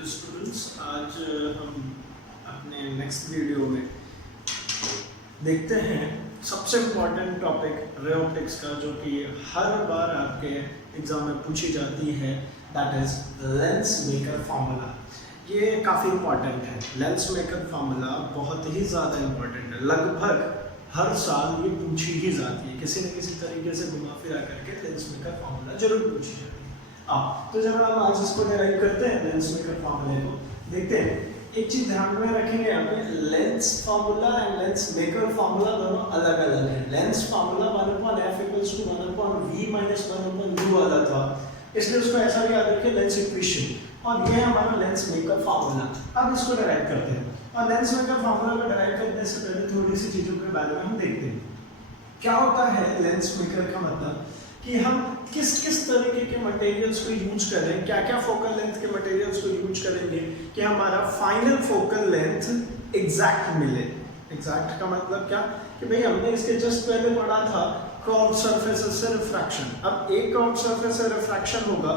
Hello students, आज हम अपने नेक्स्ट वीडियो में देखते हैं सबसे इम्पॉर्टेंट टॉपिक रे ऑप्टिक्स का, जो कि हर बार आपके एग्जाम में पूछी जाती है, that is lens maker formula. ये काफ़ी इम्पॉर्टेंट है। लेंस मेकर फार्मूला बहुत ही ज़्यादा इम्पॉर्टेंट है, लगभग हर साल ये पूछी ही जाती है, किसी न किसी तरीके से घुमा फिरा करके लेंस मेकर फार्मूला जरूर पूछी जाती है। तो जब हम आज इसको डेराइव करते हैं लेंस मेकर फार्मूले को देखते हैं, एक चीज ध्यान में रखेंगे यहाँ पे, lens formula and lens maker formula दोनों अलग अलग है। Lens formula 1/f = 1/v - 1/u वाला था, इसलिए उसको ऐसा भी याद रखिए, लेंस इक्वेशन, और ये हमारा लेंस मेकर फार्मूला। अब इसको डेराइव करते हैं, और लेंस मेकर फार्मूला को डेराइव करने से पहले थोड़ी सी चीजों के बारे में हम देखते हैं। क्या होता है लेंस मेकर का मतलब कि हम किस किस तरीके के मटेरियल्स को यूज करें, क्या क्या फोकल लेंथ के मटेरियल्स को यूज करेंगे कि हमारा फाइनल फोकल लेंथ एग्जैक्ट मिले। एग्जैक्ट का मतलब क्या कि भाई हमने इसके जस्ट पहले पढ़ा था कर्व्ड सरफेसेस से रिफ्रैक्शन। अब एक कर्व्ड सरफेस से रिफ्रैक्शन होगा,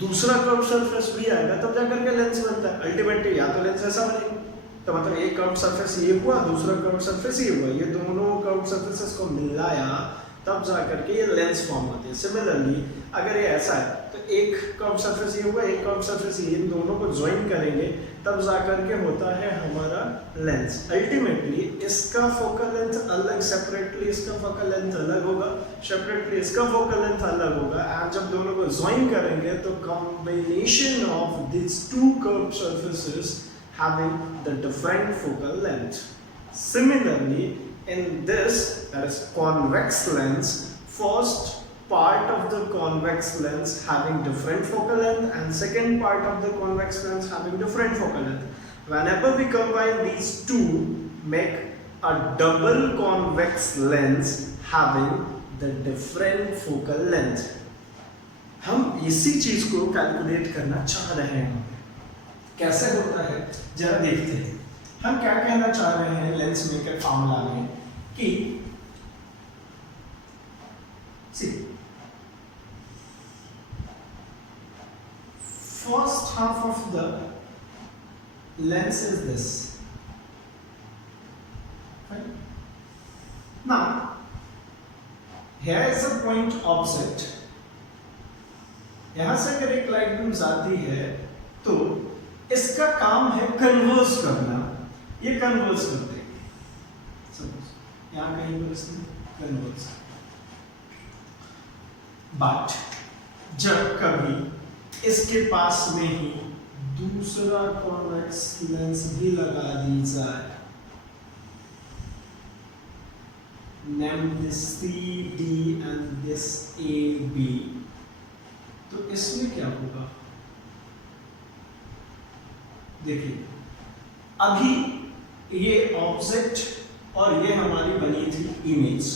दूसरा कर्व्ड सरफेस भी आएगा, तब जाकर के लेंस बनता है। अल्टीमेटली या तो लेंस ऐसा बनेगा, तो मतलब एक कर्व्ड सरफेस ये हुआ, दूसरा कर्व्ड सरफेस ये हुआ, ये दोनों कर्व्ड सरफेसेस को मिलाया तब जाकर के ये लेंस फॉर्म होती है। सिमिलरली अगर ये ऐसा है तो एक कर्व सरफेस ये हुआ, एक कर्व सरफेस ये, इन दोनों को ज्वाइन करेंगे तब जाकर के होता है हमारा लेंस। अल्टीमेटली इसका फोकल लेंथ अलग, सेपरेटली इसका फोकल लेंथ अलग होगा, सेपरेटली इसका फोकल लेंथ अलग होगा, एंड जब दोनों को ज्वाइन करेंगे तो combination of this two curve surfaces having the different focal length. Similarly, in this, that is convex lens, first part of the convex lens having different focal length and second part of the convex lens having different focal length. Whenever we combine these two, make a double convex lens having the different focal length. हम इसी चीज को calculate करना चाह रहे हैं। कैसे होता है जरा देखते हैं। हम क्या कहना चाह रहे हैं लेंस मेकर फार्मूला में कि first half of the lens is this. Now here is a point object. यहां से अगर एक लाइट बीम जाती है तो इसका काम है कन्वर्स करना, ये कन्वर्स कर देगी। सपोज यहां कहीं पर इसने कन्वर्स, बट जब कभी इसके पास में ही दूसरा कॉन्वेक्स लेंस भी लगा दी जाए, name this CD and this AB, तो इसमें क्या होगा देखिए। अभी ये ऑब्जेक्ट और ये हमारी बनी थी इमेज,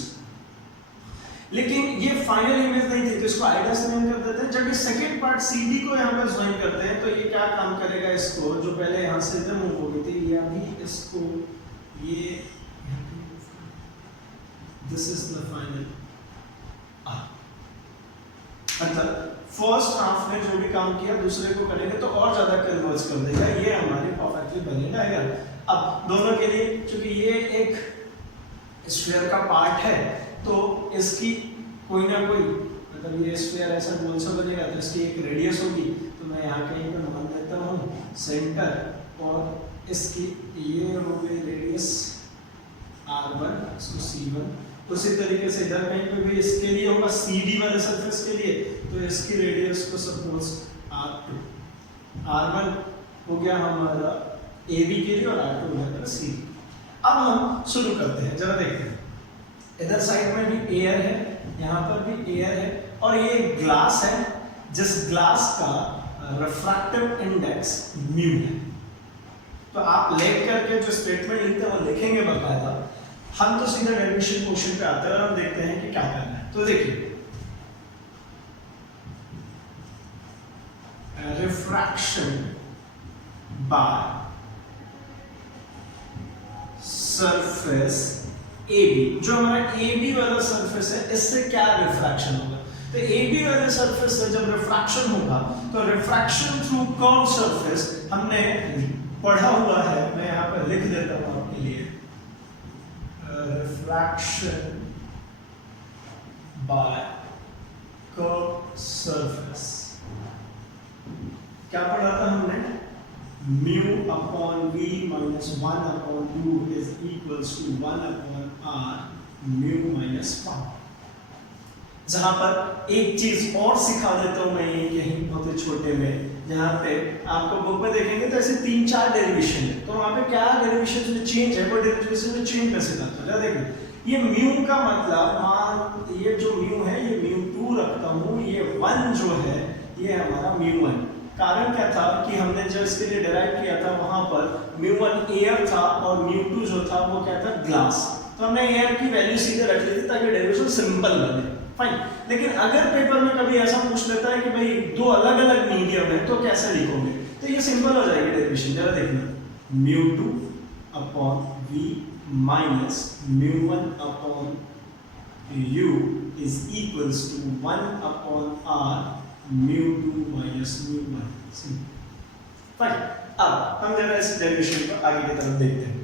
लेकिन ये फाइनल इमेज नहीं थी, तो इसको आइडिया से नेम कर देते हैं। जब ये सेकंड पार्ट CD को यहाँ पर ज्वाइन करते हैं तो ये क्या काम करेगा, इसको जो पहले यहाँ से मूव हो गई थी, ये अभी इसको ये दिस इज द फाइनल। मतलब फर्स्ट हाफ में जो भी काम किया दूसरे को करेंगे तो और ज्यादा कन्वर्ज कर देगा, ये हमारे परफेक्टली बनेगा। अब दोनों के लिए, क्योंकि ये एक स्फीयर का पार्ट है, तो इसकी कोई ना कोई, मतलब ये स्फीयर ऐसा गोल सा बनेगा तो इसकी एक रेडियस होगी, तो मैं यहाँ कहीं पर मान देता हूँ सेंटर, और इसकी ये हो गई रेडियस R1, इसको C1। उसी तरीके से इधर कहीं पे भी इसके लिए होगा CD वाले सरफेस के लिए, तो इसकी रेडियस को सपोज R2, R1 हो गया हमारा AB के लिए और R2 हो गया CD। अब हम शुरू करते हैं, जरा देखते हैं। इधर साइड में भी एयर है, यहाँ पर भी एयर है, और ये ग्लास है जिस ग्लास का रिफ्रैक्टिव इंडेक्स म्यू है। तो आप लेट करके जो स्टेटमेंट लिखते हैं वो लिखेंगे बकायदा। हम तो सीधा डेरिवेशन क्वेश्चन पे आते हैं और हम देखते हैं कि क्या करना है। तो देखिए, रिफ्रैक्शन बाय सरफेस AB, जो हमारा AB वाला सरफेस है, इससे क्या रिफ्रैक्शन होगा। तो AB वाले सरफेस से जब रिफ्रैक्शन होगा तो रिफ्रैक्शन थ्रू कर्व सरफेस हमने पढ़ा हुआ है, मैं यहाँ पर लिख देता हूँ आपके लिए, रिफ्रैक्शन बाय कर्व सरफेस। क्या पढ़ा था हमने? Mu upon v minus 1 upon u is equals to 1 upon r mu minus 1। जहां पर एक चीज और सिखा देता हूं मैं यहीं बहुत ही छोटे में, जहां पे आपको बुक में देखेंगे तो ऐसे 3-4 डेरिवेशन है, तो वहां पे क्या डेरिवेशन में चेंज है, वो डेरिवेशन में चेंज कैसे करता है देखिए। ये म्यू का मतलब, मान ये जो म्यू है ये म्यू 2 रखता हूं, ये 1 जो है ये हमारा म्यू 1। कारण क्या था कि हमने जो इसके लिए डिराइव किया था वहां पर म्यू 1 एयर था और म्यू 2 जो था वो क्या था, ग्लास। तो हमने एयर की वैल्यू सीधे रख ली थी ताकि डेरिवेशन सिंपल बने, फाइन। लेकिन अगर पेपर में कभी ऐसा पूछ लेता है कि भाई दो अलग अलग मीडियम है तो कैसे लिखोगे, तो ये सिंपल हो जाएगी डेरिवेशन। जरा देखना, mu 2 upon v minus mu 1 upon u is equals to 1 upon r mu 2 minus mu 1। Fine. अब हम जरा इस डेरिवेशन को आगे की तरफ देखते हैं।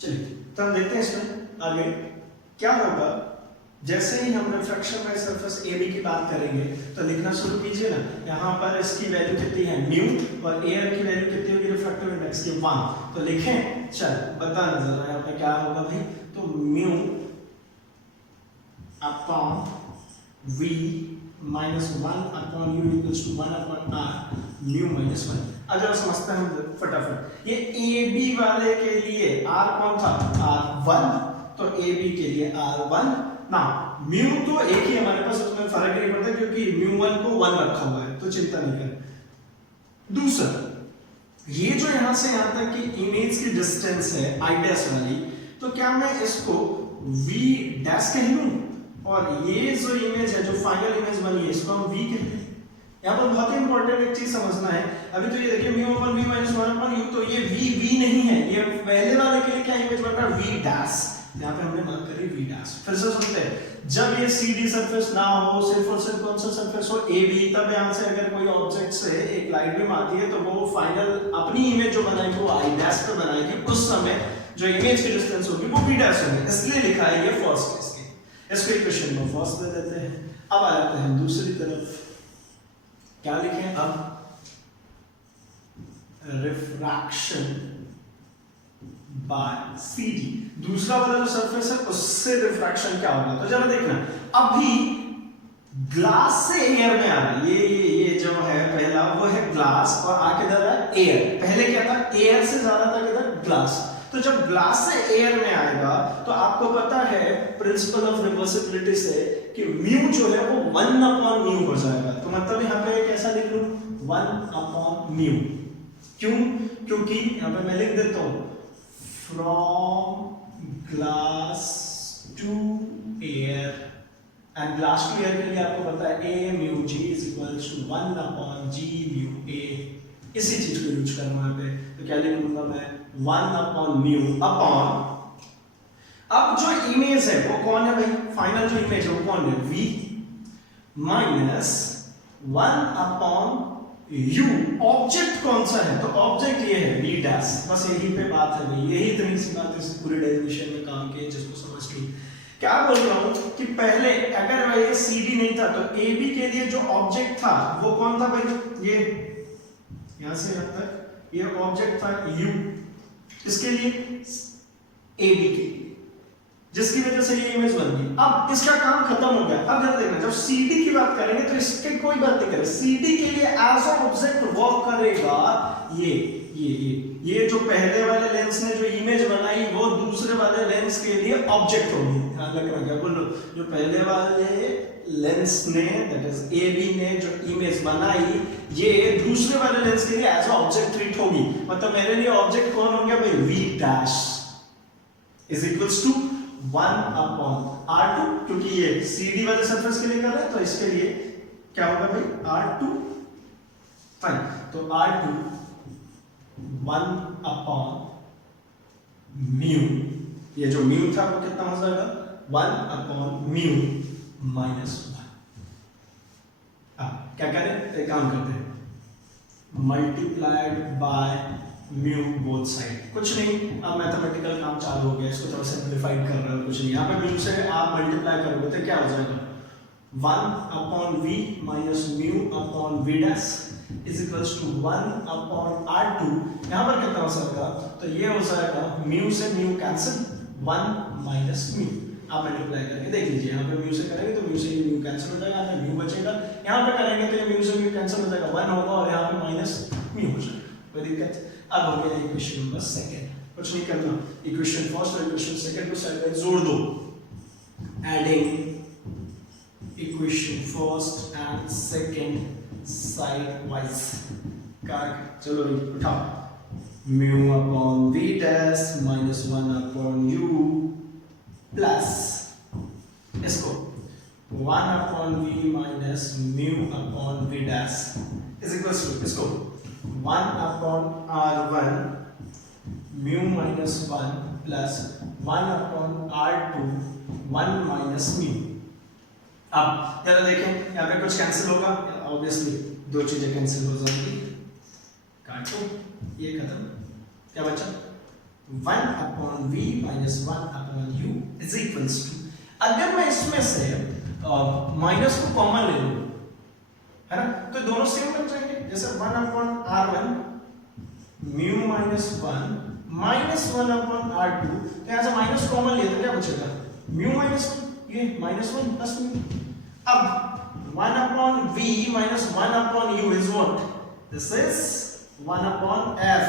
चलिए तो हम देखते हैं इसमें आगे क्या होगा। जैसे ही हम रिफ्रैक्शन बाय सरफेस AB की बात करेंगे तो लिखना शुरू कीजिए ना। यहाँ पर इसकी वैल्यू कितनी है, म्यू, और एयर की वैल्यू कितनी होगी रिफ्रैक्टिव इंडेक्स की, 1। तो लिखें, चल बताना जरा यहाँ पे क्या होगा भाई। तो mu upon v minus 1 upon u equals to 1 upon r mu minus 1। अब जरा समझते हैं हम फटाफट। ये AB वाले के लिए r कौन था, r1, तो AB के लिए r1 ना। म्यू तो एक ही हमारे पास, उसमें फर्क नहीं पड़ता क्योंकि म्यू 1 को 1 रखा हुआ है, तो चिंता नहीं करें। दूसरा, ये जो यहां से यहां तक की इमेज की डिस्टेंस है I डैश वाली, तो क्या मैं इसको v डैश कह लूं, और ये जो इमेज है, जो फाइनल इमेज बनी है, इसको हम v कहते हैं। यहाँ पर बहुत ही इंपॉर्टेंट एक चीज समझना है। अभी तो ये देखिए mu upon v minus 1 upon u, तो ये v नहीं है, ये पहले वाले के लिए क्या इमेज बन रहा है, v डैश। यहाँ पे हमने मार्क करी v डैश। फिर से सुनते हैं, जब ये CD सरफेस ना हो, सिर्फ और सिर्फ कौन सा सरफेस हो, AB, तब यहाँ से अगर कोई ऑब्जेक्ट से एक लाइट बीम आती है तो वो फाइनल अपनी इमेज जो बनाएगी वो I डैश पे बनाएगी। उस समय जो इमेज की डिस्टेंस होगी वो v डैश होगी, इसलिए लिखा है ये फर्स्ट केस के। इसको इक्वेशन में फर्स्ट दे देते हैं। अब आ जाते हैं दूसरी तरफ, क्या लिखें अब, रिफ्रैक्शन बाय CD। दूसरा वाला जो सरफेस है उससे रिफ्रैक्शन क्या होगा, तो जरा देखना। अभी ग्लास से एयर में आ रहा है, ये जो है पहला वो है ग्लास, और आगे इधर है एयर। पहले क्या था, एयर से ज्यादा था किधर, ग्लास। तो जब ग्लास से एयर में आएगा तो आपको पता है प्रिंसिपल ऑफ रिवर्सिबिलिटी से कि म्यू जो है वो 1 अपॉन म्यू हो जाएगा। तो मतलब यहाँ पे कैसा लिख लूं, 1 अपॉन म्यू। क्यों, क्योंकि यहाँ पे मैं लिख देता हूं, from glass to air, and glass to air के लिए आपको पता है a mu g is equals to 1 upon g mu a। इसी चीज को यूज करना है पे, तो क्या लिख लूंगा मैं, 1 अपॉन म्यू अपॉन, अब जो इमेज है वो कौन है भाई, फाइनल जो इमेज है वो कौन है, v minus 1 upon u। Object कौन सा है, तो ऑब्जेक्ट ये है v डैश। बस यही पे बात है भाई, यही इतनी सी बात इस पूरे डेरिवेशन में काम की है, जिसको समझ के क्या बोल रहा हूं कि पहले अगर भाई ये CD नहीं था तो AB के लिए जो ऑब्जेक्ट था वो कौन था भाई, ये यहां से यहां तक ये ऑब्जेक्ट था u, इसके लिए AB के लिए, जिसकी वजह से ये इमेज बन गई। अब इसका काम खत्म हो गया। अब ध्यान देना, जब CD की बात करेंगे तो इसके कोई बात नहीं करें, CD के लिए एज ऑब्जेक्ट वर्क करेगा ये जो पहले वाले लेंस ने जो इमेज बनाई वो दूसरे वाले लेंस के लिए ऑब्जेक्ट होगी। ध्यान रखना, क्या बोलो, जो पहले वाले लेंस ने दैट इज AB ने जो इमेज बनाई ये दूसरे वाले लेंस के लिए एज ऑब्जेक्ट ट्रीट होगी। मतलब मेरे लिए ऑब्जेक्ट कौन हो गया भाई, v dash is equals to 1 upon r2, क्योंकि ये CD वाले सरफेस के लिए कर रहे हैं तो इसके लिए क्या होगा भाई, R2 फाइन, तो R2 1 अपॉन म्यू, ये जो म्यू था वो कितना हो जाएगा 1 अपॉन म्यू माइनस 1। अब क्या करें, एक काम करते हैं, multiplied by mu both side, कुछ नहीं, अब मैथमेटिकल काम चालू हो गया, इसको थोड़ा सिंप्लीफाइड कर रहे हो, कुछ नहीं, यहाँ पे म्यू से आप मल्टीप्लाई करोगे तो क्या हो जाएगा 1 upon v minus mu upon v dash is equals to 1 upon r2, यहाँ पर कितना हो जाएगा, तो ये हो जाएगा म्यू से म्यू कैंसिल, 1 माइनस म्यू, आप मल्टीप्लाई करके देख लीजिए, यहाँ पे म्यू से करेंगे तो म्यू से ये म्यू कैंसिल हो जाएगा, यहाँ पे म्यू बचेगा, यहाँ पे करेंगे तो ये म्यू से म्यू कैंसिल हो जाएगा, 1 होगा और यहाँ पे माइनस म्यू हो जाएगा, कोई दिक्कत। अब हो गया इक्वेशन नंबर सेकंड, कुछ नहीं करना, इक्वेशन फर्स्ट और इक्वेशन सेकंड को साइड बाय जोड़ दो, adding equation first and second side wise कर, चलो उठाओ, mu upon v dash minus 1 upon u plus इसको 1 upon v minus mu upon v dash is equals to इसको 1 upon r1 mu minus 1 plus 1 upon r2 1 minus mu. अब जरा देखें, यहाँ पे कुछ कैंसिल होगा, ऑब्वियसली दो चीजें कैंसिल हो जाएंगी, काटो, ये खत्म, क्या बचा 1 upon v minus 1 upon u is equals to, अगर मैं इसमें से माइनस को कॉमन ले लूं, है ना, तो दोनों सेम बन जाएंगे, जैसे 1 upon r1 mu minus 1 minus 1 upon r2, तो यहाँ से माइनस कॉमन लिया तो क्या बचेगा म्यू माइनस 1, ये माइनस 1 प्लस म्यू। अब 1 upon v minus 1 upon u is what, this is 1 upon f,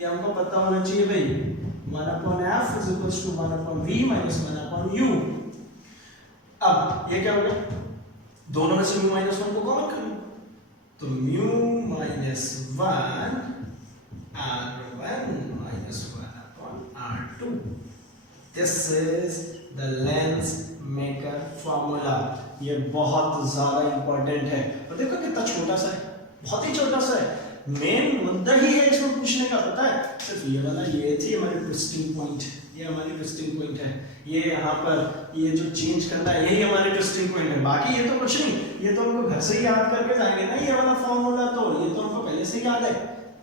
ये हमको पता होना चाहिए भाई, 1 upon f is equals to 1 upon v minus 1 upon u। अब ये क्या हो गया, दोनों में से म्यू माइनस 1 को कॉमन कर लो, तो mu minus 1 r1 minus 1 upon r2, this is the lens maker formula, ये बहुत ज्यादा इंपॉर्टेंट है, और देखो कितना छोटा सा है, बहुत ही छोटा सा है, मेन मुद्दा ही है इसमें पूछने का, पता है, सिर्फ ये वाला, ये थी हमारी ट्विस्टिंग पॉइंट, ये हमारी ट्विस्टिंग पॉइंट है, ये यहाँ पर ये जो चेंज करना है यही हमारी ट्विस्टिंग पॉइंट है, बाकी ये तो कुछ नहीं, ये तो हमको घर से ही याद करके जाएंगे ना, ये वाला फॉर्मूला तो ये तो हमको पहले से ही याद है,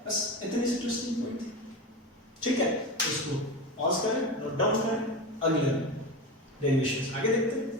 बस इतनी सी ट्विस्टिंग पॉइंट थी, ठीक है, इसको पॉज करें, नोट डाउन करें, अगले डेरिवेशंस आगे देखते हैं।